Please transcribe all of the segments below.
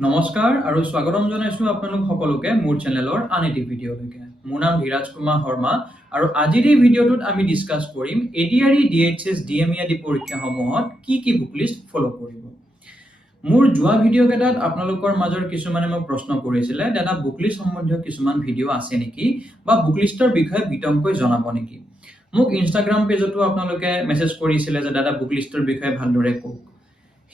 নমস্কাৰ আৰু স্বাগতম জনাইছো আপোনালোক সকলোকে মোৰ চেনেলৰ আন এটি ভিডিঅ'লৈকে। মোৰ নাম ধীৰাজ কুমাৰ শৰ্মা আৰু আজিৰ এই ভিডিঅ'টোত আমি ডিছকাছ কৰিম এডিআৰই, ডিএইচএছ, ডিএমই আদি পৰীক্ষাসমূহত কি বুক লিষ্ট ফ'ল' কৰিব। মোৰ যোৱা ভিডিঅ' কেইটাত আপোনালোকৰ মাজৰ কিছুমানে মোক প্ৰশ্ন কৰিছিলে, দাদা বুক লিষ্ট সম্বন্ধীয় কিছুমান ভিডিঅ' আছে নেকি বা বুক লিষ্টৰ বিষয়ে বিতংকৈ জনাব নেকি। মোক ইনষ্টাগ্ৰাম পেজতো আপোনালোকে মেছেজ কৰিছিলে যে দাদা বুক লিষ্টৰ বিষয়ে ভালদৰে কওক।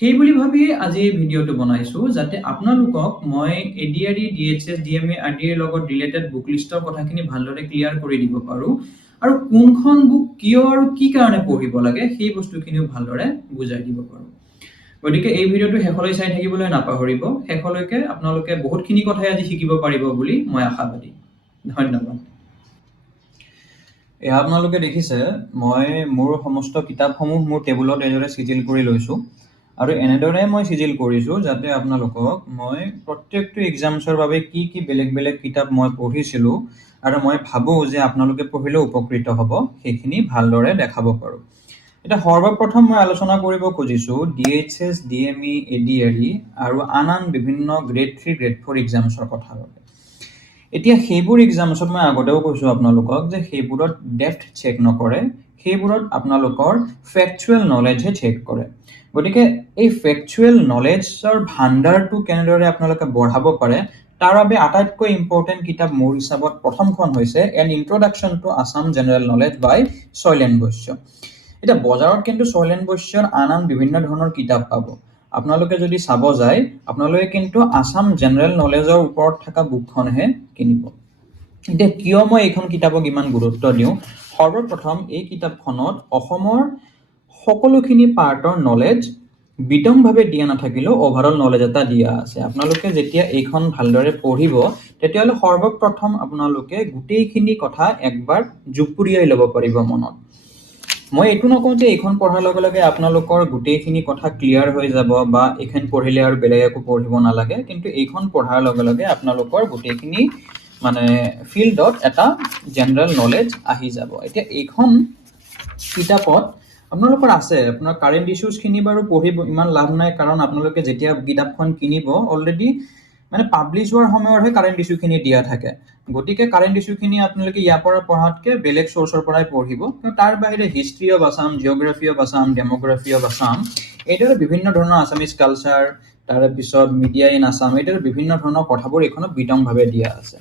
সেইবুলি ভাবিয়ে আজি এই ভিডিঅ'টো বনাইছো যাতে আপোনালোকক মই এডিআৰই, ডিএইচএছ, ডিএমই আদিৰ লগত ৰিলেটেড বুক লিষ্টৰ কথাখিনি ভালদৰে ক্লিয়াৰ কৰি দিব পাৰো আৰু কোনখন বুক কিয় আৰু কি কাৰণে পঢ়িব লাগে সেই বস্তুখিনিও ভালদৰে বুজাই দিব পাৰো। গতিকে এই ভিডিঅ'টো শেষলৈ চাই থাকিবলৈ নাপাহৰিব। শেষলৈকে আপোনালোকে বহুতখিনি কথাই আজি শিকিব পাৰিব বুলি মই আশাবাদী। ধন্যবাদ। এয়া আপোনালোকে দেখিছে মই মোৰ সমস্ত কিতাপসমূহ মোৰ টেবুলত এনেদৰে চিজিল কৰি লৈছোঁ আৰু এনেদৰে মই চিজিল কৰিছোঁ যাতে আপোনালোকক মই প্ৰত্যেকটো এক্সামছৰ বাবে কি বেলেগ বেলেগ কিতাপ মই পঢ়িছিলোঁ আৰু মই ভাবোঁ যে আপোনালোকে পঢ়িলে উপকৃত হ'ব সেইখিনি ভালদৰে দেখাব পাৰোঁ। এতিয়া সৰ্বপ্ৰথম মই আলোচনা কৰিব খুজিছোঁ ডিএইচএছ, ডিএমই, এডিআৰই আৰু আন বিভিন্ন গ্ৰেড 3, গ্ৰেড 4 এক্সামছৰ কথা। এতিয়া সেইবোৰ এক্সামছত মই আগতেও কৈছোঁ আপোনালোকক যে সেইবোৰত ডেপ্থ চেক নকৰে, সেইবোৰত আপোনালোকৰ ফেক্টুৱেল নলেজহে চেক কৰে। গতিকে এই ফেক্টুৱেল নলেজৰ ভাণ্ডাৰটো কেনেদৰে আপোনালোকে বঢ়াব পাৰে তাৰ বাবে আটাইতকৈ ইম্পৰ্টেণ্ট কিতাপ মোৰ হিচাপত প্ৰথমখন হৈছে an introduction to Assam general knowledge by Sailen Baishya. এতিয়া বজাৰত কিন্তু শৈলেন বৈশ্যৰ আন বিভিন্ন ধৰণৰ কিতাপ পাব। আপোনালোকে যদি চাব যায় আপোনালোকে কিন্তু আছাম জেনেৰেল নলেজৰ ওপৰত থকা বুকখনহে কিনিব। এতিয়া কিয় মই এইখন কিতাপক ইমান গুৰুত্ব দিওঁ, সৰ্বপ্ৰথম এই কিতাপখনত অসমৰ সকলোখিনি পাৰ্টৰ নলেজ বিতংভাৱে দিয়া নাথাকিলেও অভাৰঅল নলেজ এটা দিয়া আছে। আপোনালোকে যেতিয়া এইখন ভালদৰে পঢ়িব তেতিয়াহ'লে সৰ্বপ্ৰথম আপোনালোকে গোটেইখিনি কথা একবাৰ জুপুৰিয়াই ল'ব পাৰিব মনত। মই এইটো নকওঁ যে এইখন পঢ়াৰ লগে লগে আপোনালোকৰ গোটেইখিনি কথা ক্লিয়াৰ হৈ যাব বা এইখন পঢ়িলে আৰু বেলেগ একো পঢ়িব নালাগে, কিন্তু এইখন পঢ়াৰ লগে লগে আপোনালোকৰ গোটেইখিনি ফিল্ডত এটা জেনেৰেল নলেজ আহি যাব। এতিয়া এইখন কিতাপত আপোনালোকৰ আছে আপোনাৰ কাৰেণ্ট ইছ্যুজখিনি বাৰু পঢ়িব ইমান লাভ নাই, কাৰণ আপোনালোকে যেতিয়া কিতাপখন কিনিব অলৰেডি পাব্লিছ হোৱাৰ সময়তহে কাৰেণ্ট ইছ্যুখিনি দিয়া থাকে। গতিকে কাৰেণ্ট ইছ্যুখিনি আপোনালোকে ইয়াৰ পৰা পঢ়াতকৈ বেলেগ চ'ৰ্চৰ পৰাই পঢ়িব। তাৰ বাহিৰে history of Assam, geography of Assam, demography of Assam, এইদৰে বিভিন্ন ধৰণৰ আছামিজ কালচাৰ, তাৰপিছত মিডিয়া ইন আছাম, এইদৰে বিভিন্ন ধৰণৰ কথাবোৰ এইখনত বিতংভাৱে দিয়া আছে।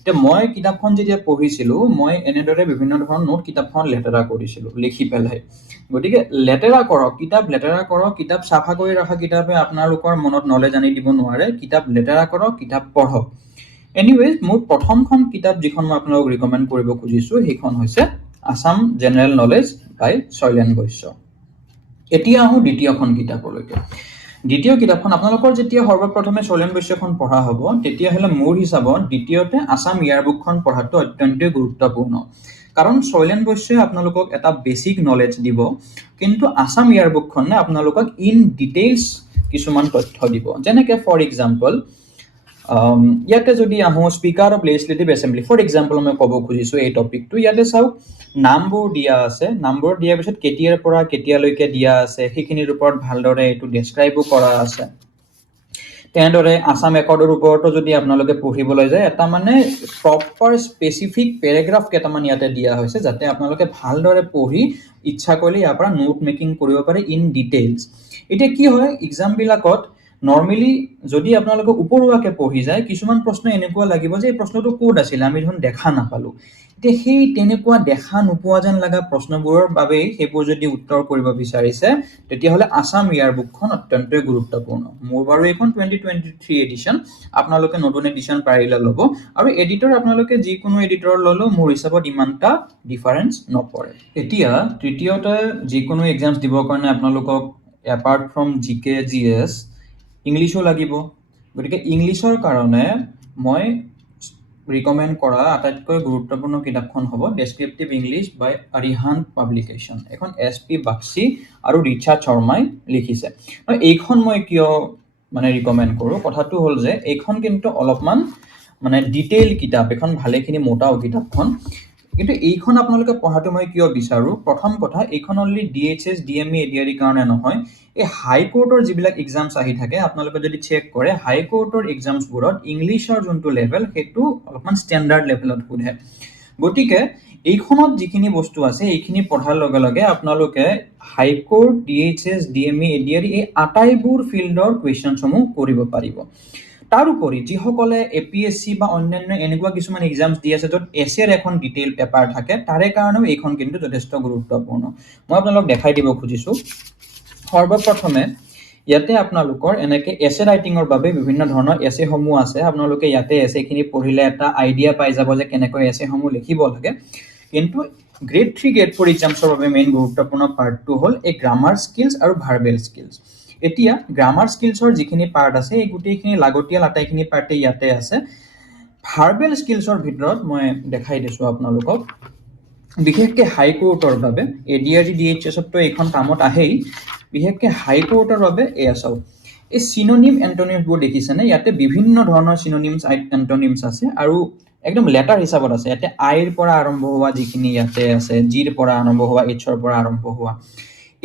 এতিয়া মই কিতাপখন যেতিয়া পঢ়িছিলোঁ মই এনেদৰে বিভিন্ন ধৰণৰ নোট কিতাপখন লেতেৰা কৰিছিলোঁ লিখি পেলাই। গতিকে লেতেৰা কৰক, কিতাপ চাফা কৰি ৰখা কিতাপে আপোনালোকৰ মনত নলেজ আনি দিব নোৱাৰে। কিতাপ লেতেৰা কৰক, কিতাপ পঢ়ক। এনিৱেজ মোৰ প্ৰথমখন কিতাপ যিখন মই আপোনালোকক ৰিকমেণ্ড কৰিব খুজিছোঁ সেইখন হৈছে Assam general knowledge by Sailen Baishya. এতিয়া আহোঁ দ্বিতীয়খন কিতাপলৈকে। দ্বিতীয় কিতাপখন আপোনালোকৰ যেতিয়া সৰ্বপ্ৰথমে শৈলেন বৈশ্যখন পঢ়া হ'ব তেতিয়াহ'লে মোৰ হিচাপত দ্বিতীয়তে আছাম ইয়াৰবুকখন পঢ়াটো অত্যন্তই গুৰুত্বপূৰ্ণ, কাৰণ শৈলেন বৈশ্যই আপোনালোকক এটা বেছিক নলেজ দিব, কিন্তু আছাম ইয়াৰবুকখনে আপোনালোকক ইন ডিটেইলছ কিছুমান তথ্য দিব। যেনেকৈ ফৰ এক্সাম্পল ইয়াতে যদি আহোঁ speaker of legislative assembly, for example মই ক'ব খুজিছোঁ এই টপিকটো। ইয়াতে চাওক নামবোৰ দিয়া আছে, নামবোৰ দিয়াৰ পিছত কেতিয়াৰ পৰা কেতিয়ালৈকে দিয়া আছে সেইখিনিৰ ওপৰত ভালদৰে এইটো ডেছক্ৰাইবো কৰা আছে। তেনেদৰে আছাম একৰ্ডৰ ওপৰতো যদি আপোনালোকে পঢ়িবলৈ যায় এটা প্ৰপাৰ স্পেচিফিক পেৰেগ্ৰাফ কেইটামান ইয়াতে দিয়া হৈছে যাতে আপোনালোকে ভালদৰে পঢ়ি ইচ্ছা কৰিলে ইয়াৰ পৰা নোট মেকিং কৰিব পাৰে ইন ডিটেইলছ। এতিয়া কি হয় এক্সামবিলাকত নৰ্মেলি যদি আপোনালোকে ওপৰুৱাকৈ পঢ়ি যায় কিছুমান প্ৰশ্ন এনেকুৱা লাগিব যে এই প্ৰশ্নটো ক'ত আছিলে আমি দেখোন দেখা নাপালোঁ। এতিয়া সেই তেনেকুৱা দেখা নোপোৱা যেন লগা প্ৰশ্নবোৰৰ বাবেই সেইবোৰ যদি উত্তৰ কৰিব বিচাৰিছে তেতিয়াহ'লে আছাম ইয়াৰবুকখন অত্যন্তই গুৰুত্বপূৰ্ণ। মোৰ বাৰু এইখন 2023 এডিশ্যন, আপোনালোকে নতুন এডিশ্যন পাৰিলে ল'ব, আৰু এডিটৰ আপোনালোকে যিকোনো এডিটৰ ল'লেও মোৰ হিচাপত ইমানটা ডিফাৰেঞ্চ নপৰে। এতিয়া তৃতীয়তে যিকোনো এক্সামছ দিবৰ কাৰণে আপোনালোকক এপাৰ্ট ফ্ৰম জিকে জিএছ ইংলিছো লাগিব। গতিকে ইংলিছৰ কাৰণে মই ৰিকমেণ্ড কৰা আটাইতকৈ গুৰুত্বপূৰ্ণ কিতাপখন হ'ব ডেছক্ৰিপটিভ ইংলিছ বাই আৰিহান্ত পাব্লিকেশ্যন। এখন SP বাগচি আৰু ৰিচাৰ্ড শৰ্মাই লিখিছে। এইখন মই কিয় ৰিকমেণ্ড কৰোঁ, কথাটো হ'ল যে এইখন কিন্তু অলপমান ডিটেইল কিতাপ, এখন ভালেখিনি মোটাও কিতাপখন। কিন্তু এইখন আপোনালোকে পঢ়াটো মই কিয় বিচাৰোঁ, প্ৰথম কথা এইখন অনলি DHS DME ADRE কাৰণে নহয়, এই হাইকোৰ্টৰ যিবিলাক এক্সামছ আহি থাকে আপোনালোকে যদি চেক কৰে হাইকোৰ্টৰ এক্সামছবোৰত ইংলিছৰ যোনটো লেভেল সেইটো অলপমান ষ্টেণ্ডাৰ্ড লেভেলত সোধে। গতিকে এইখনত যিখিনি বস্তু আছে এইখিনি পঢ়াৰ লগে লগে আপোনালোকে হাইকোৰ্ট DHS DME ADRE এই আটাইবোৰ ফিল্ডৰ কুৱেশ্যনসমূহ কৰিব পাৰিব। তাৰোপৰি যিসকলে APSC বা অন্যান্য এনেকুৱা কিছুমান এক্সামছ দি আছে য'ত এছেৰ এখন ডিটেইল পেপাৰ থাকে তাৰে কাৰণেও এইখন কিন্তু যথেষ্ট গুৰুত্বপূৰ্ণ। মই আপোনালোক দেখাই দিব খুজিছোঁ। সৰ্বপ্ৰথমে ইয়াতে আপোনালোকৰ এনেকৈ এছে ৰাইটিঙৰ বাবে বিভিন্ন ধৰণৰ এছেসমূহ আছে। আপোনালোকে ইয়াতে এছেখিনি পঢ়িলে এটা আইডিয়া পাই যাব যে কেনেকৈ এছেসমূহ লিখিব লাগে। কিন্তু গ্ৰেড 3 গ্ৰেড 4 এক্সামছৰ বাবে মেইন গুৰুত্বপূৰ্ণ পাৰ্টটো হ'ল এই গ্ৰামাৰ স্কিলছ আৰু ভাৰ্বেল স্কিলছ। এতিয়া গ্ৰামাৰ স্কিলছৰ যিখিনি পাৰ্ট আছে এই গোটেইখিনি লাগতিয়াল আটাইখিনি পাৰ্টেই ইয়াতে আছে। ভাৰ্বেল স্কিলছৰ ভিতৰত মই দেখাই দিছোঁ আপোনালোকক, বিশেষকৈ হাইকোৰ্টৰ বাবে ADRE DHSতো এইখন কামত আহেই, বিশেষকৈ হাইকোৰ্টৰ বাবে এয়া চাওক, এই চিনোনিম এণ্টনিমছবোৰ দেখিছেনে? ইয়াতে বিভিন্ন ধৰণৰ চিনোনিমছ এণ্টনিমছ আছে আৰু একদম লেটাৰ হিচাপত আছে। ইয়াতে আইৰ পৰা আৰম্ভ হোৱা যিখিনি ইয়াতে আছে, জিৰ পৰা আৰম্ভ হোৱা, এইচৰ পৰা আৰম্ভ হোৱা,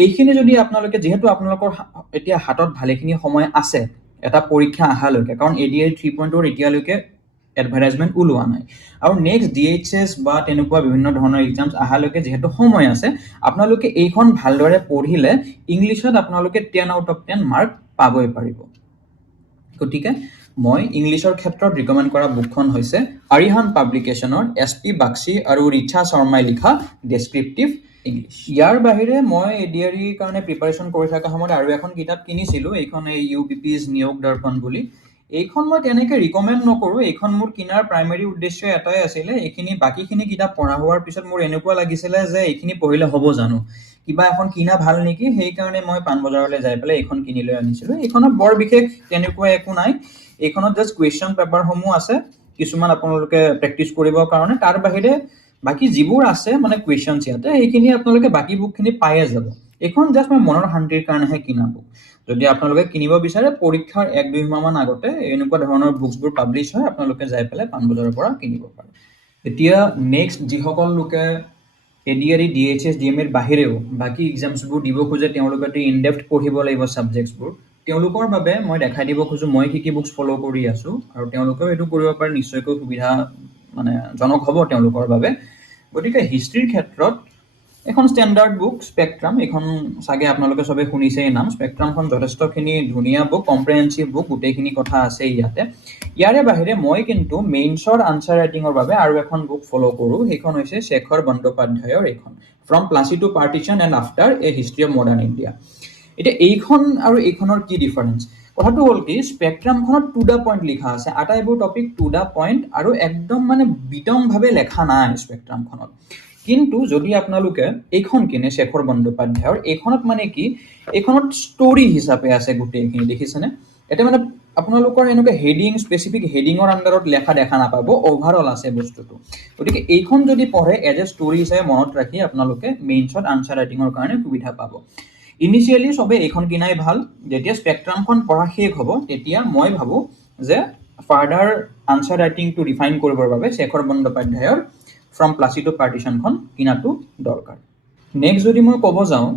এইখিনি যদি আপোনালোকে, যিহেতু আপোনালোকৰ এতিয়া হাতত ভালেখিনি সময় আছে এটা পৰীক্ষা অহালৈকে, কাৰণ ADRE 3.0 এতিয়ালৈকে এডভাৰটাইজমেণ্ট ওলোৱা নাই আৰু নেক্সট DHS বা তেনেকুৱা বিভিন্ন ধৰণৰ এক্সামছ অহালৈকে যিহেতু সময় আছে, আপোনালোকে এইখন ভালদৰে পঢ়িলে ইংলিছত আপোনালোকে 10 out of 10 মাৰ্ক পাবই পাৰিব। গতিকে মই ইংলিছৰ ক্ষেত্ৰত ৰিকমেণ্ড কৰা বুকখন হৈছে আৰিহান পাব্লিকেশ্যনৰ SP বাগচি আৰু ৰিচা শৰ্মাই লিখা ডেছক্ৰিপটিভ ইংলিছ। ইয়াৰ বাহিৰে মই ADRE কাৰণে প্ৰিপাৰেশ্যন কৰি থকা সময়ত আৰু এখন কিতাপ কিনিছিলোঁ, এইখন এই UPP's নিয়োগ দৰ্পণ বুলি। এইখন মই তেনেকৈ ৰিকমেণ্ড নকৰোঁ, এইখন মোৰ কিনাৰ প্ৰাইমেৰী উদ্দেশ্য এটাই আছিলে, এইখিনি বাকীখিনি কিতাপ পঢ়া হোৱাৰ পিছত মোৰ এনেকুৱা লাগিছিলে যে এইখিনি পঢ়িলে হ'ব জানো, কিবা এখন কিনা ভাল নেকি, সেইকাৰণে মই পাণবজাৰলৈ যাই পেলাই এইখন কিনি লৈ আনিছিলোঁ। এইখনত বৰ বিশেষ তেনেকুৱা একো নাই, এইখনত জাষ্ট কুৱেশ্যন পেপাৰসমূহ আছে কিছুমান আপোনালোকে প্ৰেক্টিছ কৰিবৰ কাৰণে, তাৰ বাহিৰে বাকী যিবোৰ আছে মানে কুৱেশ্যনছ ইয়াতে সেইখিনি আপোনালোকে বাকী বুকখিনি পায়ে যাব। এইখন জাষ্ট মই মনৰ শান্তিৰ কাৰণেহে কিনা বুক। যদি আপোনালোকে কিনিব বিচাৰে পৰীক্ষাৰ 1-2 মাহমান আগতে এনেকুৱা ধৰণৰ বুকছবোৰ পাব্লিছ হয়, আপোনালোকে যাই পেলাই পাণবজাৰৰ পৰা কিনিব পাৰে। এতিয়া নেক্সট যিসকল লোকে ADRE DHS DMEৰ বাহিৰেও বাকী এক্সামছবোৰ দিব খোজে, তেওঁলোকেতো ইনডেপ্থ পঢ়িব লাগিব ছাবজেক্টছবোৰ, তেওঁলোকৰ বাবে মই দেখাই দিব খোজোঁ মই কি কি বুকছ ফ'ল' কৰি আছোঁ আৰু তেওঁলোকেও এইটো কৰিব পাৰে, নিশ্চয়কৈ সুবিধা মানে জনক হ'ব তেওঁলোকৰ বাবে। গতিকে হিষ্ট্ৰীৰ ক্ষেত্ৰত এখন ষ্টেণ্ডাৰ্ড বুক স্পেক্ট্ৰাম, এইখন চাগে আপোনালোকে চবে শুনিছেই নাম। স্পেক্ট্ৰামখন যথেষ্টখিনি ধুনীয়া বুক, কম্প্ৰেহেনচিভ বুক, গোটেইখিনি কথা আছে ইয়াতে। ইয়াৰে বাহিৰে মই কিন্তু মেইনছৰ আনচাৰ ৰাইটিঙৰ বাবে আৰু এখন বুক ফ'ল' কৰোঁ, সেইখন হৈছে শেখৰ বন্দ্যোপাধ্যায়ৰ এইখন from Plassey to partition and after a history of modern India. এতিয়া এইখন আৰু এইখনৰ কি ডিফাৰেঞ্চ? কথাটো হ'ল কি, স্পেক্ট্ৰামখনত টু দ্য পইণ্ট লিখা আছে, আটাইবোৰ টপিক টু দ্য পইণ্ট আৰু একদম মানে বিতংভাৱে লেখা নাই স্পেক্ট্ৰামখনত। কিন্তু যদি আপোনালোকে এইখন কিনে শেখৰ বন্দ্যোপাধ্যায়ৰ, এইখনত মানে কি, এইখনত ষ্টৰী হিচাপে আছে গোটেইখিনি, দেখিছেনে? এতিয়া মানে আপোনালোকৰ এনেকুৱা হেডিং, স্পেচিফিক হেডিঙৰ আণ্ডাৰত লেখা দেখা নাপাব, অভাৰঅল আছে বস্তুটো। গতিকে এইখন যদি পঢ়ে এজ এ ষ্টৰী হিচাপে মনত ৰাখি আপোনালোকে মেইনছত আনচাৰ ৰাইটিঙৰ কাৰণে সুবিধা পাব। ইনিচিয়েলি চবে এইখন কিনাই ভাল, যেতিয়া স্পেক্ট্ৰামখন পঢ়া শেষ হ'ব তেতিয়া মই ভাবোঁ যে ফাৰ্ডাৰ আনচাৰ ৰাইটিংটো ৰিফাইন কৰিবৰ বাবে শেখৰ বন্দ্যোপাধ্যায়ৰ ফ্ৰম প্লাচি টু পাৰ্টিশ্যনখন কিনাটো দৰকাৰ। নেক্সট যদি মই ক'ব যাওঁ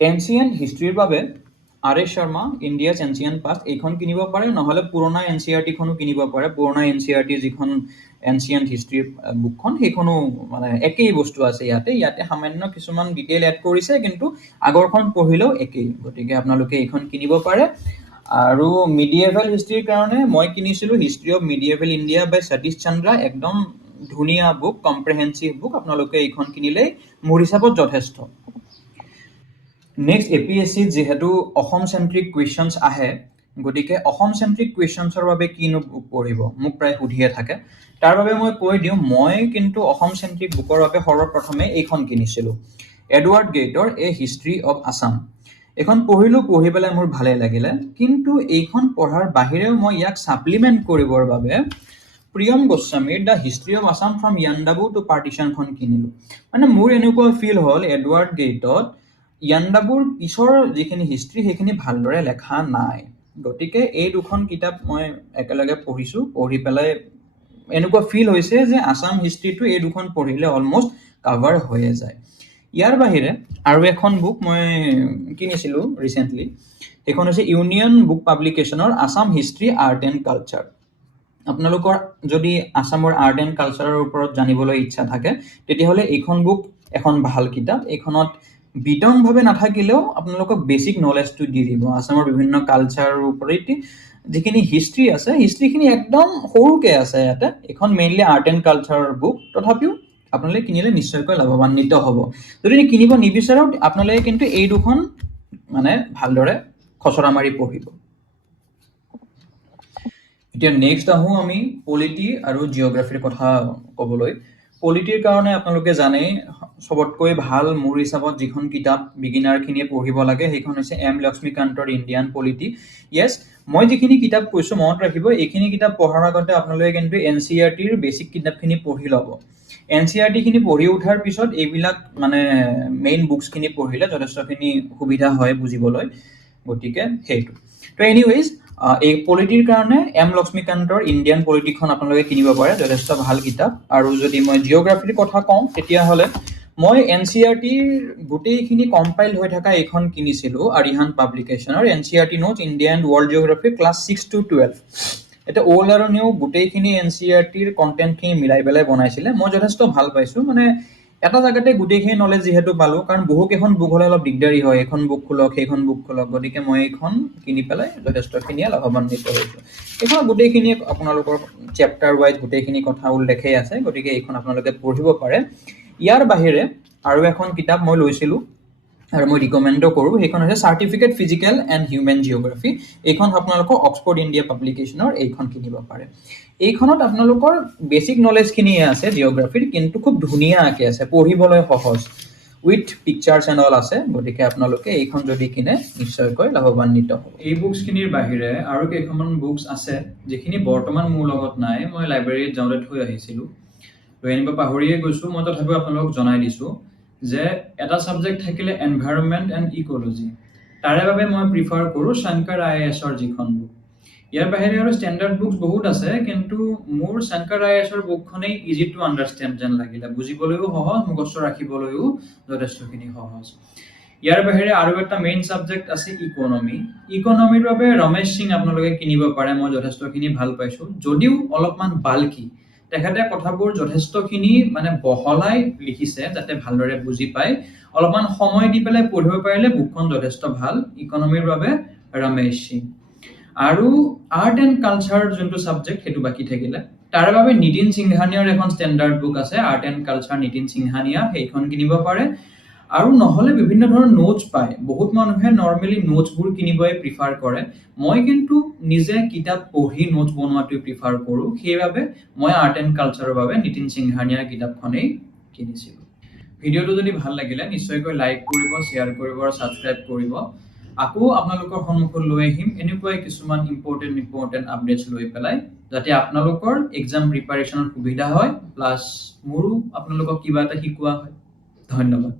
এনচিয়েণ্ট হিষ্ট্ৰীৰ বাবে RS Sharma India's ancient past, এইখন কিনিব পাৰে, নহ'লে পুৰণা NCERTখনো কিনিব পাৰে। পুৰণা NCERT যিখন এনচিয়েণ্ট হিষ্ট্ৰীৰ বুকখন, সেইখনো মানে একেই বস্তু আছে ইয়াতে, ইয়াতে সামান্য কিছুমান ডিটেইল এড কৰিছে, কিন্তু আগৰখন পঢ়িলেও একেই। গতিকে আপোনালোকে এইখন কিনিব পাৰে। আৰু মিডিয়েভেল হিষ্ট্ৰীৰ কাৰণে মই কিনিছিলোঁ হিষ্ট্ৰী অফ মিডিয়েভেল ইণ্ডিয়া বাই সতীশ চন্দ্ৰা, একদম ধুনীয়া বুক, কম্প্ৰেহেনচিভ বুক, আপোনালোকে এইখন কিনিলেই মোৰ হিচাপত যথেষ্ট। নেক্সট APSCত যিহেতু অসম চেণ্ট্ৰিক কুৱেশ্যনছ আহে, গতিকে অসম চেণ্ট্ৰিক কুৱেশ্যনছৰ বাবে কিনো বুক পঢ়িব মোক প্ৰায় সুধিয়ে থাকে। তাৰ বাবে মই কৈ দিওঁ, মই কিন্তু অসম চেণ্ট্ৰিক বুকৰ বাবে সৰ্বপ্ৰথমে এইখন কিনিছিলোঁ, এডৱাৰ্ড গেইটৰ এ হিষ্ট্ৰী অফ আছাম। এইখন পঢ়িলোঁ, পঢ়ি পেলাই মোৰ ভালেই লাগিলে, কিন্তু এইখন পঢ়াৰ বাহিৰেও মই ইয়াক ছাপ্লিমেণ্ট কৰিবৰ বাবে প্ৰিয়ম গোস্বামীৰ the history of Assam from Yandabo to পাৰ্টিশ্যনখন কিনিলোঁ। মানে মোৰ এনেকুৱা ফিল হ'ল এডৱাৰ্ড গেইটত ইয়াণ্ডাবুৰ পিছৰ যিখিনি হিষ্ট্ৰী সেইখিনি ভালদৰে লেখা নাই। গতিকে এই দুখন কিতাপ মই একেলগে পঢ়িছোঁ, পঢ়ি পেলাই এনেকুৱা ফিল হৈছে যে আছাম হিষ্ট্ৰীটো এই দুখন পঢ়িলে অলমষ্ট কাভাৰ হৈয়ে যায়। ইয়াৰ বাহিৰে আৰু এখন বুক মই কিনিছিলোঁ ৰিচেণ্টলি, সেইখন হৈছে ইউনিয়ন বুক পাব্লিকেশ্যনৰ Assam history art and culture. আপোনালোকৰ যদি আছামৰ আৰ্ট এণ্ড কালচাৰৰ ওপৰত জানিবলৈ ইচ্ছা থাকে তেতিয়াহ'লে এইখন বুক এখন ভাল কিতাপ। এইখনত বিতংভাৱে নাথাকিলেও আপোনালোকক বেছিক নলেজটো দি দিব আছামৰ বিভিন্ন কালচাৰৰ ওপৰত। যিখিনি হিষ্ট্ৰী আছে হিষ্ট্ৰীখিনি একদম সৰুকৈ আছে ইয়াতে। এইখন মেইনলি আৰ্ট এণ্ড কালচাৰৰ বুক, তথাপিও আপোনালোকে কিনিলে নিশ্চয়কৈ লাভান্বিত হ'ব। যদি কিনিব নিবিচাৰো আপোনালোকে কিন্তু এই দুখন মানে ভালদৰে খচৰা মাৰি পঢ়িব। এতিয়া নেক্সট আহোঁ আমি পলিটি আৰু জিঅ'গ্ৰাফীৰ কথা ক'বলৈ। পলিটিৰ কাৰণে আপোনালোকে জানেই চবতকৈ ভাল মোৰ হিচাপত যিখন কিতাপ বিগিনাৰখিনিয়ে পঢ়িব লাগে সেইখন হৈছে এম লক্ষ্মীকান্তৰ ইণ্ডিয়ান পলিটি। য়েছ, মই যিখিনি কিতাপ কৈছোঁ মনত ৰাখিব, এইখিনি কিতাপ পঢ়াৰ আগতে আপোনালোকে কিন্তু NCERTৰ বেছিক কিতাপখিনি পঢ়ি ল'ব। NCERTখিনি পঢ়ি উঠাৰ পিছত এইবিলাক মানে মেইন বুকছখিনি পঢ়িলে যথেষ্টখিনি সুবিধা হয় বুজিবলৈ, গতিকে সেইটো। তো এনিৱেইজ এই পলিটিৰ কাৰণে এম লক্ষ্মীকান্তৰ ইণ্ডিয়ান পলিটিখন আপোনালোকে কিনিব পাৰে, যথেষ্ট ভাল কিতাপ। আৰু যদি মই জিঅ'গ্ৰাফীৰ কথা কওঁ তেতিয়াহ'লে মই NCERTৰ গোটেইখিনি কম্পাইল হৈ থকা এইখন কিনিছিলোঁ আৰিহান পাব্লিকেশ্যনৰ, NCERT notes India and world geography class 6 to 12। এতিয়া অ'ল্ড আৰু নিউ গোটেইখিনি NCERTৰ কণ্টেণ্টখিনি মিলাই পেলাই বনাইছিলে। মই যথেষ্ট ভাল পাইছোঁ, মানে এটা জেগাতে গোটেইখিনি নলেজ যিহেতু পালোঁ, কাৰণ বহুকেইখন বুক হ'লে অলপ দিগদাৰী হয়, এইখন বুক খোলক সেইখন বুক খোলক, গতিকে মই এইখন কিনি পেলাই যথেষ্টখিনিয়ে লাভান্বিত হৈছোঁ। এইখন গোটেইখিনি আপোনালোকৰ চেপ্টাৰ ৱাইজ গোটেইখিনি কথা উল্লেখেই আছে, গতিকে এইখন আপোনালোকে পঢ়িব পাৰে। ইয়াৰ বাহিৰে আৰু এখন কিতাপ মই লৈছিলোঁ আৰু মই ৰিকমেণ্ডো কৰোঁ, সেইখন হৈছে certificate physical and human geography. এইখন আপোনালোকৰ অক্সফৰ্ড ইণ্ডিয়া পাব্লিকেশ্যনৰ, এইখন কিনিব পাৰে। এইখনত আপোনালোকৰ বেছিক নলেজখিনিয়ে আছে জিঅ'গ্ৰাফীৰ, কিন্তু খুব ধুনীয়াকৈ আছে, পঢ়িবলৈ সহজ, উইথ পিকচাৰ্ছ এণ্ড অল আছে, গতিকে আপোনালোকে এইখন যদি কিনে নিশ্চয়কৈ লাভান্বিত হ'ব। এই বুকছখিনিৰ বাহিৰে আৰু কেইখনমান বুকছ আছে যিখিনি বৰ্তমান মোৰ লগত নাই, মই লাইব্ৰেৰীত যাওঁতে থৈ আহিছিলোঁ, লৈ আনিব পাহৰিয়ে গৈছোঁ। মই তথাপিও আপোনালোকক জনাই দিছোঁ যে এটা ছাবজেক্ট থাকিলে এনভাইৰনমেণ্ট এণ্ড ইক'লজি, তাৰে বাবে মই প্ৰিফাৰ কৰোঁ শংকৰ IASৰ যিখন বুক। ইয়াৰ বাহিৰে আৰু ষ্টেণ্ডাৰ্ড বুকছ বহুত আছে, কিন্তু মোৰ শংকৰ IASৰ বুকখনেই ইজি টু আণ্ডাৰষ্টেণ্ড যেন লাগিলে, বুজিবলৈও সহজ, মুখস্থ ৰাখিবলৈও যথেষ্টখিনি সহজ। ইয়াৰ বাহিৰে আৰু এটা মেইন ছাবজেক্ট আছে ইকনমি। ইকনমিৰ বাবে ৰমেশ সিং আপোনালোকে কিনিব পাৰে, মই যথেষ্টখিনি ভাল পাইছোঁ, যদিও অলপমান বাল্কি। তেখেতে কথাবোৰ যথেষ্টখিনি মানে বহলাই লিখিছে যাতে ভালদৰে বুজি পায়। অলপমান সময় দি পেলাই পঢ়িব পাৰিলে বুকখন যথেষ্ট ভাল, ইকনমিৰ বাবে ৰমেশ সিং। আৰু আৰ্ট এণ্ড কালচাৰ যোনটো ছাবজেক্ট সেইটো বাকী থাকিলে, তাৰ বাবে নিতিন সিংহানিয়াৰ এখন ষ্টেণ্ডাৰ্ড বুক আছে, art and culture Nitin Singhania, সেইখন কিনিব পাৰে। আৰু নহ'লে বিভিন্ন ধৰণৰ নোটছ পায়, বহুত মানুহে নৰ্মেলি নোটছবোৰ কিনিবই প্ৰিফাৰ কৰে, মই কিন্তু নিজে কিতাপ পঢ়ি নোটছ বনোৱাটোৱে প্ৰিফাৰ কৰোঁ, সেইবাবে মই আৰ্ট এণ্ড কালচাৰৰ বাবে নিতিন সিংহানিয়াৰ কিতাপখনেই কিনিছিলোঁ। ভিডিঅ'টো যদি ভাল লাগিলে নিশ্চয়কৈ লাইক কৰিব, শ্বেয়াৰ কৰিব আৰু ছাবস্ক্ৰাইব কৰিব। আকৌ আপোনালোকৰ সন্মুখত লৈ আহিম এনেকুৱাই কিছুমান ইম্পৰ্টেণ্ট আপডেটছ লৈ পেলাই, যাতে আপোনালোকৰ এক্সাম প্ৰিপাৰেশ্যনৰ সুবিধা হয়, প্লাছ মোৰো আপোনালোকক কিবা এটা শিকোৱা হয়। ধন্যবাদ।